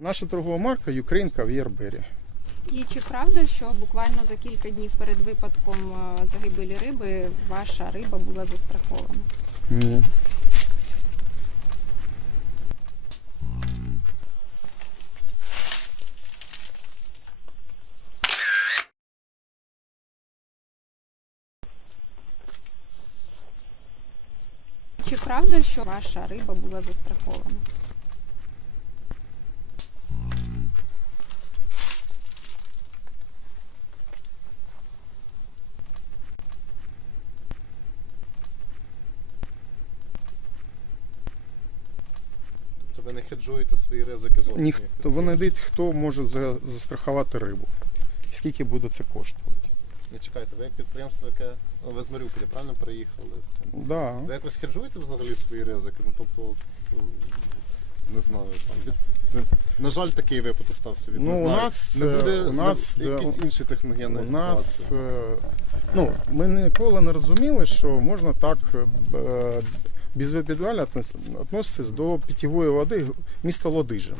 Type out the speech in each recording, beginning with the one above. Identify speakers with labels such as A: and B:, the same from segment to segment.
A: Наша торгова марка Ukraine Caviar Berry.
B: І чи правда, що буквально за кілька днів перед випадком е, загибелі риби ваша риба була застрахована?
A: Ні.
B: Чи правда, що ваша риба була застрахована?
C: Тобто ви не хеджуєте свої ризики зовсім?
A: Ніхто вони йдуть, хто може за- застрахувати рибу. І скільки буде це коштувати.
C: Не чекайте, ви як підприємство, яке. Ну, ви з Маріуполя, правильно приїхали з цим?
A: Да.
C: Ви якось хеджуєте взагалі свої ризики? Ну тобто, е, не знаю, там від. На жаль, такий випадок стався від
A: Ну,
C: не
A: у нас,
C: не
A: е,
C: буде
A: у нас,
C: не- якісь інші техногенні
A: У нас е, ну, ми ніколи не розуміли, що можна так е, безвідповідально віднос- відноситись до питьової води міста Лодижин.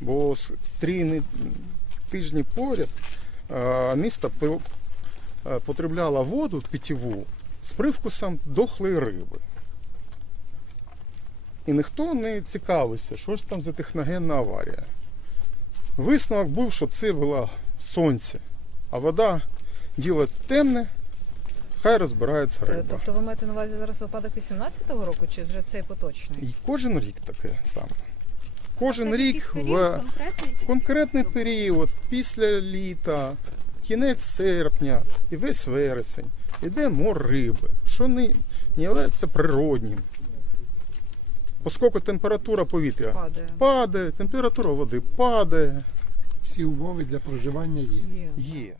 A: Бо три тижні поряд місто потребляло воду питьову з привкусом дохлої риби. І ніхто не цікавився, що ж там за техногенна аварія. Висновок був, що це було сонце, а вода діло темне, хай розбирається
D: Е,
A: риба.
D: Тобто ви маєте на увазі зараз випадок 18-го року, чи вже цей поточний?
A: І кожен рік таке саме. Кожен
B: Це
A: рік в
B: конкретний?
A: конкретний період, після літа, кінець серпня і весь вересень, іде мор риби, що не, не є природнім. Оскільки температура повітря
D: Падає.
A: падає, температура води падає,
E: всі умови для проживання є.
D: Є.
A: є.